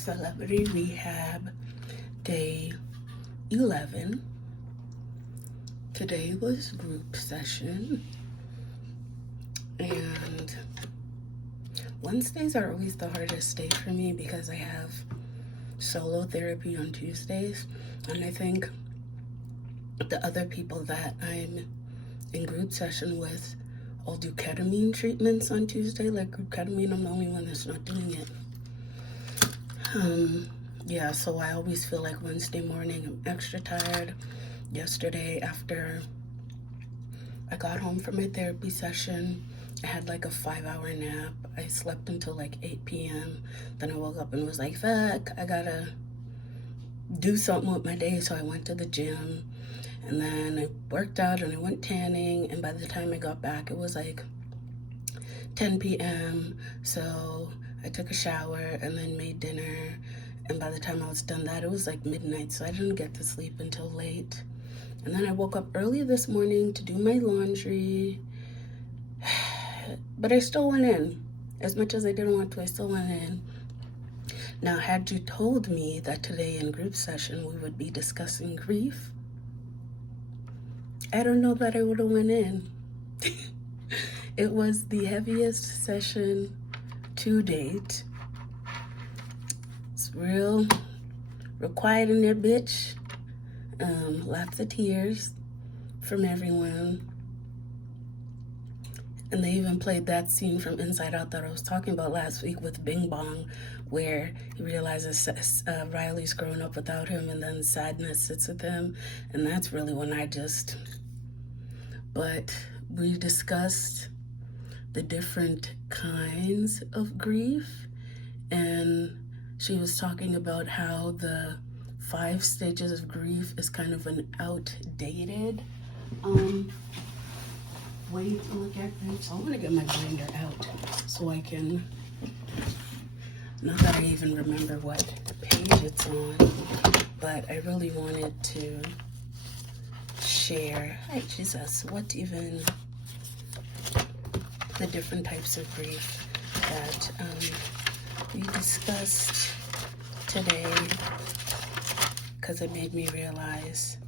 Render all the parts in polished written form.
Celebrity Rehab, day 11. Today was group session, and Wednesdays are always the hardest day for me because I have solo therapy on Tuesdays, and I think the other people that I'm in group session with all do ketamine treatments on Tuesday. Like group ketamine, I'm the only one that's not doing it. Yeah, so I always feel like Wednesday morning I'm extra tired. Yesterday, after I got home from my therapy session, I had like a 5-hour nap. I slept until like 8 p.m. Then I woke up and was like, fuck, I gotta do something with my day. So I went to the gym, and then I worked out and I went tanning. And by the time I got back, it was like 10 p.m. So I took a shower and then made dinner. And by the time I was done that, it was like midnight. So I didn't get to sleep until late. And then I woke up early this morning to do my laundry. But I still went in. As much as I didn't want to, I still went in. Now, had you told me that today in group session we would be discussing grief, I don't know that I would have went in. It was the heaviest session to date. It's real quiet in there, bitch. Lots of tears from everyone. And they even played that scene from Inside Out that I was talking about last week with Bing Bong, where he realizes Riley's growing up without him, and then sadness sits with him. And that's really when But we discussed the different kinds of grief, and she was talking about how the 5 stages of grief is kind of an outdated way to look at grief. So I'm gonna get my binder out so I can, not that I even remember what page it's on, but I really wanted to share, hi Jesus, what even the different types of grief that we discussed today, because it made me realize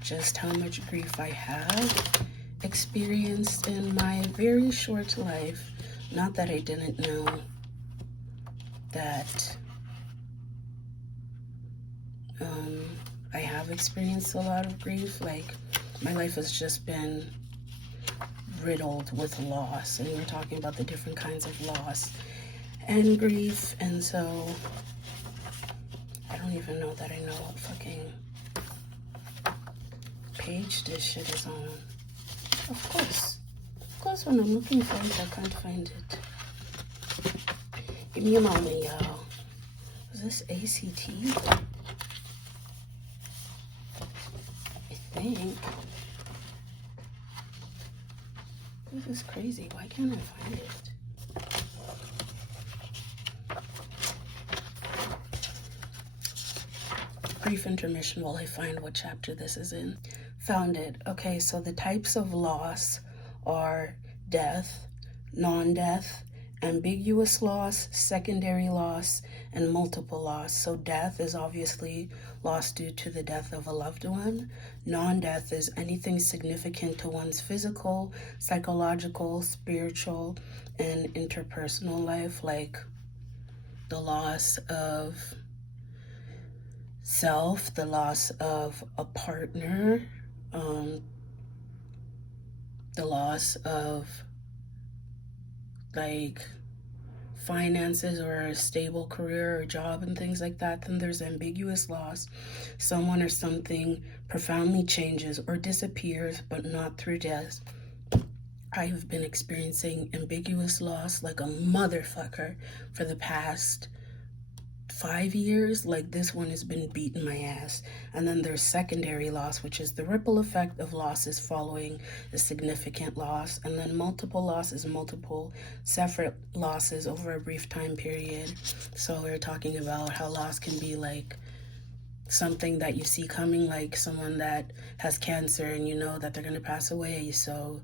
just how much grief I have experienced in my very short life. Not that I didn't know that I have experienced a lot of grief. Like, my life has just been riddled with loss, and we're talking about the different kinds of loss and grief. And so I don't even know that I know what fucking page this shit is on. Of course when I'm looking for it, I can't find it. Give me a moment, y'all. Is this ACT? I think. This is crazy. Why can't I find it? Brief intermission while I find what chapter this is in. Found it. Okay, so the types of loss are death, non-death, ambiguous loss, secondary loss, and multiple loss. So death is obviously loss due to the death of a loved one. Non-death is anything significant to one's physical, psychological, spiritual, and interpersonal life, like the loss of self, the loss of a partner, the loss of like finances or a stable career or job and things like that. Then there's ambiguous loss. Someone or something profoundly changes or disappears, but not through death. I have been experiencing ambiguous loss like a motherfucker for the past 5 years. Like, this one has been beating my ass. And then there's secondary loss, which is the ripple effect of losses following a significant loss. And then multiple losses, multiple separate losses over a brief time period. So we're talking about how loss can be like something that you see coming, like someone that has cancer and you know that they're going to pass away. So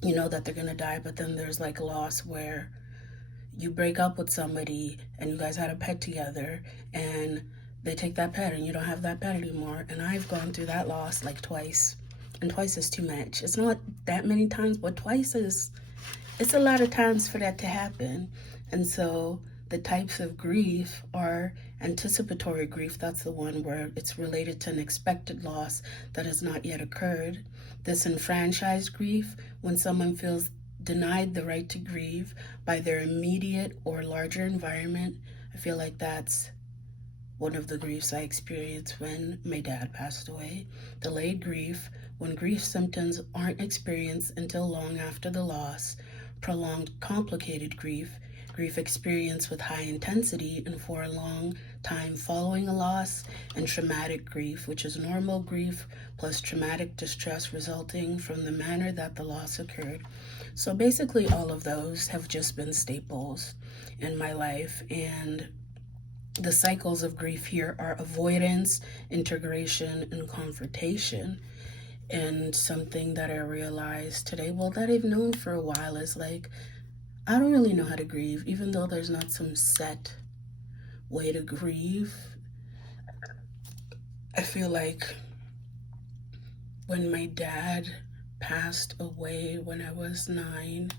you know that they're going to die. But then there's like loss where you break up with somebody and you guys had a pet together, and they take that pet and you don't have that pet anymore. And I've gone through that loss like twice. And twice is too much. It's not that many times, but twice is, it's a lot of times for that to happen. And so the types of grief are anticipatory grief. That's the one where it's related to an expected loss that has not yet occurred. Disenfranchised grief, when someone feels denied the right to grieve by their immediate or larger environment. I feel like that's one of the griefs I experienced when my dad passed away. Delayed grief, when grief symptoms aren't experienced until long after the loss. Prolonged complicated grief, grief experienced with high intensity and for a long time following a loss. And traumatic grief, which is normal grief plus traumatic distress resulting from the manner that the loss occurred. So basically all of those have just been staples in my life, and the cycles of grief here are avoidance, integration, and confrontation. And something that I realized today, well, that I've known for a while, is like, I don't really know how to grieve, even though there's not some set way to grieve. I feel like when my dad passed away when I was 9,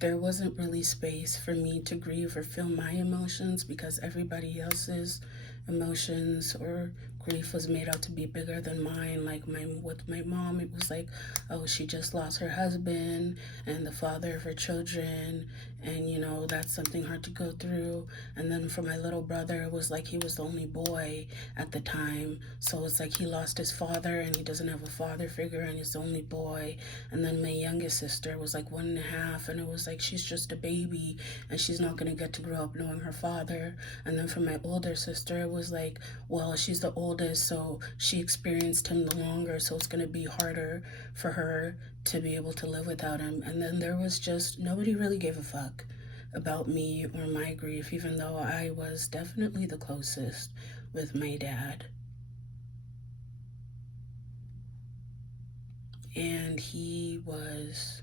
there wasn't really space for me to grieve or feel my emotions, because everybody else's emotions or grief was made out to be bigger than mine. Like with my mom, it was like, oh, she just lost her husband and the father of her children, and that's something hard to go through. And then for my little brother, it was like he was the only boy at the time, so it's like he lost his father and he doesn't have a father figure and he's the only boy. And then my youngest sister was like 1.5, and it was like she's just a baby and she's not going to get to grow up knowing her father. And then for my older sister, it was like, well, she's the oldest, so she experienced him the longer, so it's going to be harder for her to be able to live without him. And then there was just nobody really gave a fuck about me or my grief, even though I was definitely the closest with my dad. And he was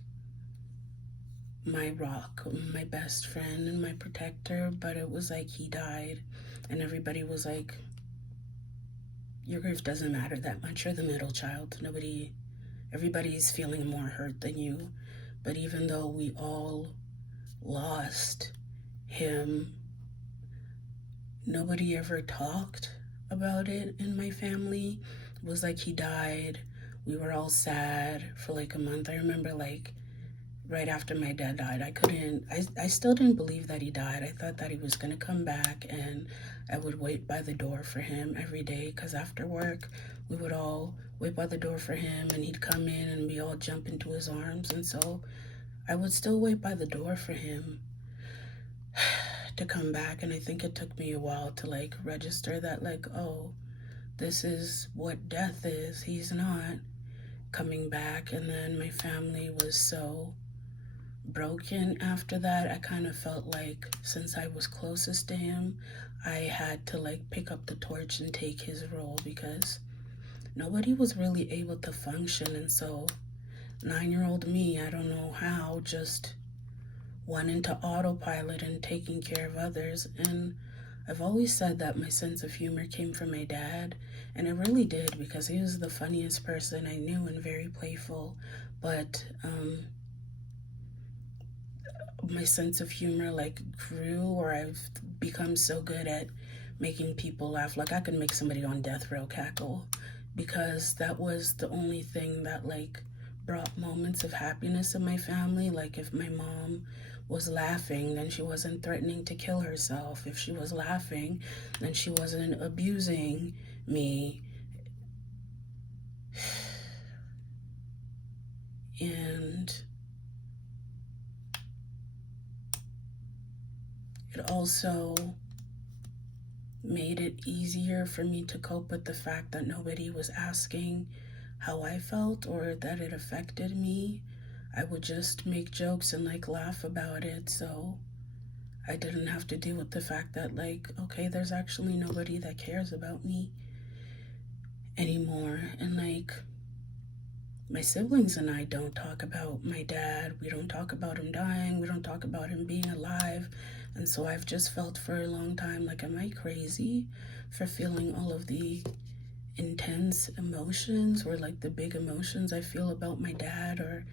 my rock, my best friend, and my protector. But it was like he died, and everybody was like, your grief doesn't matter that much. You're the middle child. Everybody's feeling more hurt than you. But even though we all lost him, nobody ever talked about it in my family. It was like he died. We were all sad for like a month. I remember like right after my dad died, I still didn't believe that he died. I thought that he was going to come back, and I would wait by the door for him every day, because after work, we would all wait by the door for him, and he'd come in and we all jump into his arms. And so I would still wait by the door for him to come back. And I think it took me a while to like register that, like, oh, this is what death is. He's not coming back. And then my family was so broken after that. I kind of felt like since I was closest to him, I had to like pick up the torch and take his role, because nobody was really able to function. And so 9-year-old me, I don't know how, just went into autopilot and taking care of others. And I've always said that my sense of humor came from my dad, and it really did, because he was the funniest person I knew and very playful. But my sense of humor like grew, or I've become so good at making people laugh. Like I could make somebody on death row cackle, because that was the only thing that like brought moments of happiness in my family. Like if my mom was laughing, then she wasn't threatening to kill herself. If she was laughing, then she wasn't abusing me. And it also made it easier for me to cope with the fact that nobody was asking how I felt or that it affected me. I would just make jokes and like laugh about it, so I didn't have to deal with the fact that like, okay, there's actually nobody that cares about me anymore. And like my siblings and I don't talk about my dad. We don't talk about him dying. We don't talk about him being alive. And so I've just felt for a long time like, am I crazy for feeling all of the intense emotions, or like the big emotions I feel about my dad or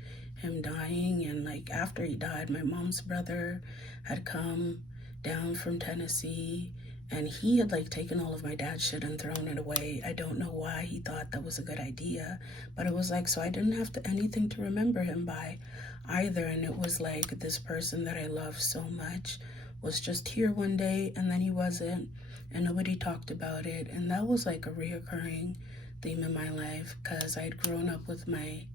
him dying? And like after he died, my mom's brother had come down from Tennessee, and he had like taken all of my dad's shit and thrown it away. I don't know why he thought that was a good idea, but it was like, so I didn't have to anything to remember him by either. And it was like this person that I love so much was just here one day and then he wasn't, and nobody talked about it. And that was like a reoccurring theme in my life, because I'd grown up with my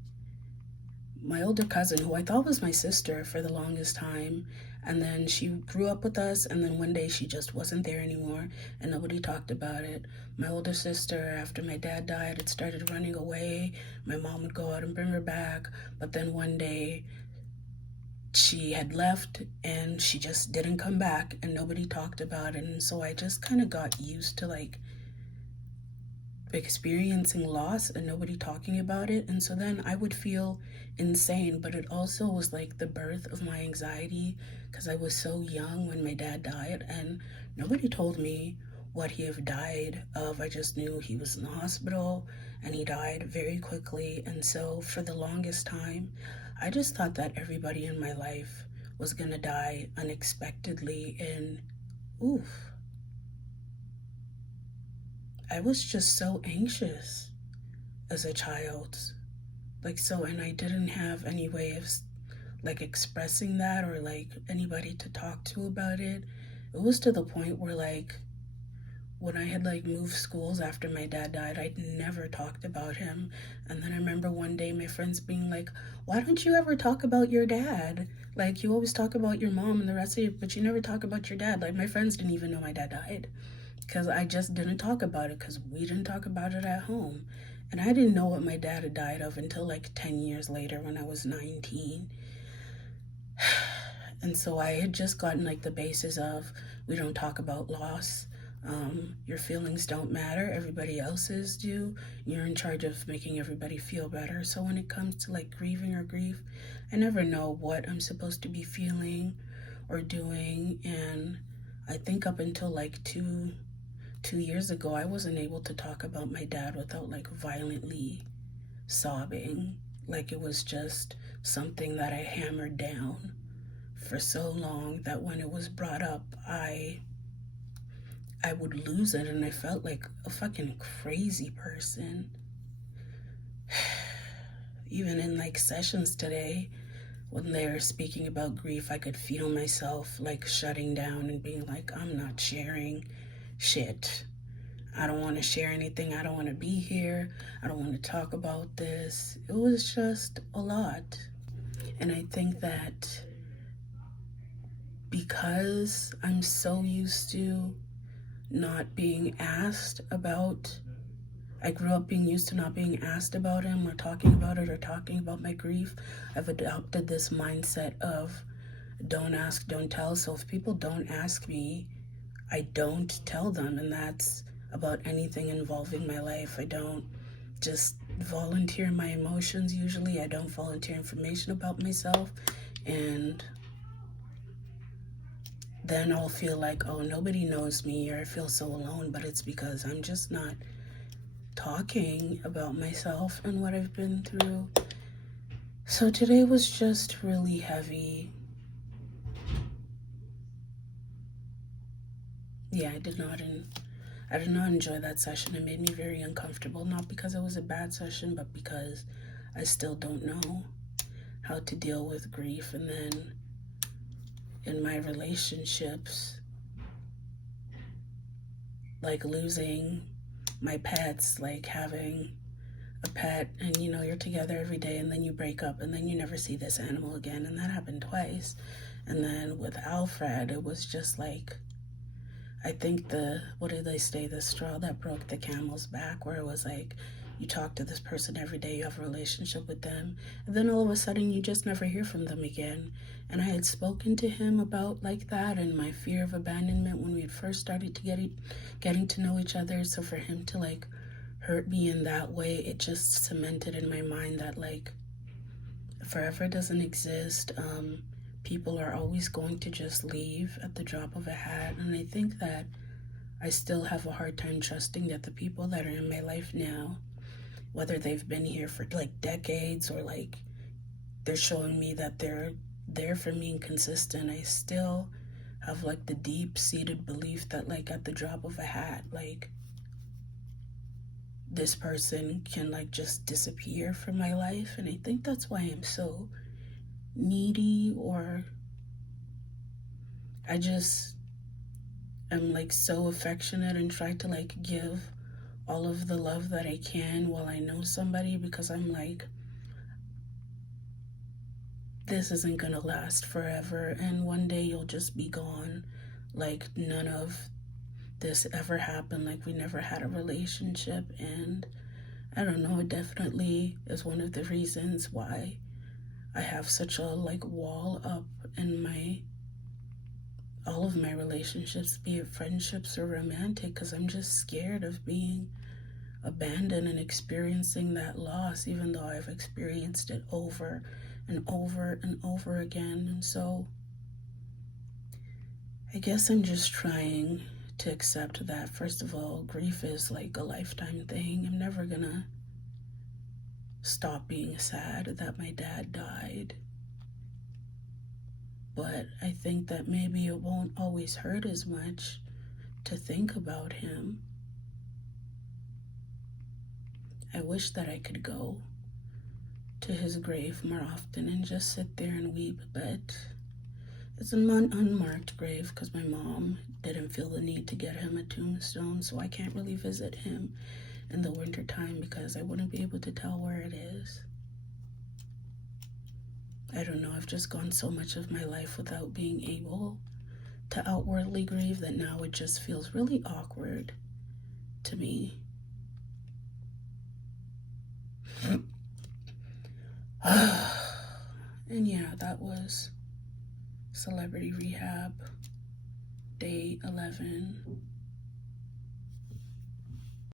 older cousin, who I thought was my sister for the longest time. And then she grew up with us, and then one day she just wasn't there anymore, and nobody talked about it. My older sister, after my dad died, had started running away. My mom would go out and bring her back, but then one day she had left and she just didn't come back, and nobody talked about it. And so I just kind of got used to like experiencing loss and nobody talking about it. And so then I would feel insane, but it also was like the birth of my anxiety, because I was so young when my dad died and nobody told me what he had died of. I just knew he was in the hospital and he died very quickly. And so for the longest time, I just thought that everybody in my life was gonna die unexpectedly. And oof, I was just so anxious as a child. Like, so, and I didn't have any way of like expressing that, or like anybody to talk to about it. It was to the point where like when I had like moved schools after my dad died, I'd never talked about him. And then I remember one day my friends being like, why don't you ever talk about your dad? Like, you always talk about your mom and the rest of you, but you never talk about your dad. Like, my friends didn't even know my dad died, because I just didn't talk about it, because we didn't talk about it at home. And I didn't know what my dad had died of until like 10 years later when I was 19. And so I had just gotten like the basis of, we don't talk about loss. Your feelings don't matter, everybody else's do. You're in charge of making everybody feel better. So when it comes to like grieving or grief, I never know what I'm supposed to be feeling or doing. And I think up until like two years ago, I wasn't able to talk about my dad without like violently sobbing. Like, it was just something that I hammered down for so long that when it was brought up, I would lose it, and I felt like a fucking crazy person. Even in like sessions today, when they were speaking about grief, I could feel myself like shutting down and being like, I'm not sharing shit. I don't want to share anything. I don't want to be here. I don't want to talk about this. It was just a lot. And I think that because I'm so used to not being asked about, I grew up being used to not being asked about him or talking about it or talking about my grief. I've adopted this mindset of don't ask, don't tell. So if people don't ask me, I don't tell them. And that's about anything involving my life. I don't just volunteer my emotions usually. I don't volunteer information about myself. And then I'll feel like, oh, nobody knows me, or I feel so alone. But it's because I'm just not talking about myself and what I've been through. So today was just really heavy. Yeah, I did not enjoy that session. It made me very uncomfortable, not because it was a bad session, but because I still don't know how to deal with grief. And then in my relationships, like losing my pets, like having a pet and you're together every day and then you break up and then you never see this animal again. And that happened twice. And then with Alfred, it was just like, I think what did they say, the straw that broke the camel's back, where it was like, you talk to this person every day, you have a relationship with them, and then all of a sudden you just never hear from them again. And I had spoken to him about like that and my fear of abandonment when we had first started to getting to know each other. So for him to like hurt me in that way, it just cemented in my mind that like forever doesn't exist. people are always going to just leave at the drop of a hat. And I think that I still have a hard time trusting that the people that are in my life now, whether they've been here for like decades or like they're showing me that they're there for me and consistent, I still have like the deep seated belief that like at the drop of a hat, like this person can like just disappear from my life. And I think that's why I'm so needy, or I just am like so affectionate and try to like give all of the love that I can while I know somebody, because I'm like, this isn't gonna last forever, and one day you'll just be gone. Like, none of this ever happened, like, we never had a relationship. And I don't know, it definitely is one of the reasons why I have such a like wall up in my all of my relationships, be it friendships or romantic, because I'm just scared of being abandoned and experiencing that loss, even though I've experienced it over and over and over again. And so I guess I'm just trying to accept that, first of all, grief is like a lifetime thing. I'm never gonna stop being sad that my dad died. But I think that maybe it won't always hurt as much to think about him. I wish that I could go to his grave more often and just sit there and weep, but it's an unmarked grave because my mom didn't feel the need to get him a tombstone, so I can't really visit him in the wintertime because I wouldn't be able to tell where it is. I don't know, I've just gone so much of my life without being able to outwardly grieve that now it just feels really awkward to me. And yeah, that was Celebrity Rehab, day 11.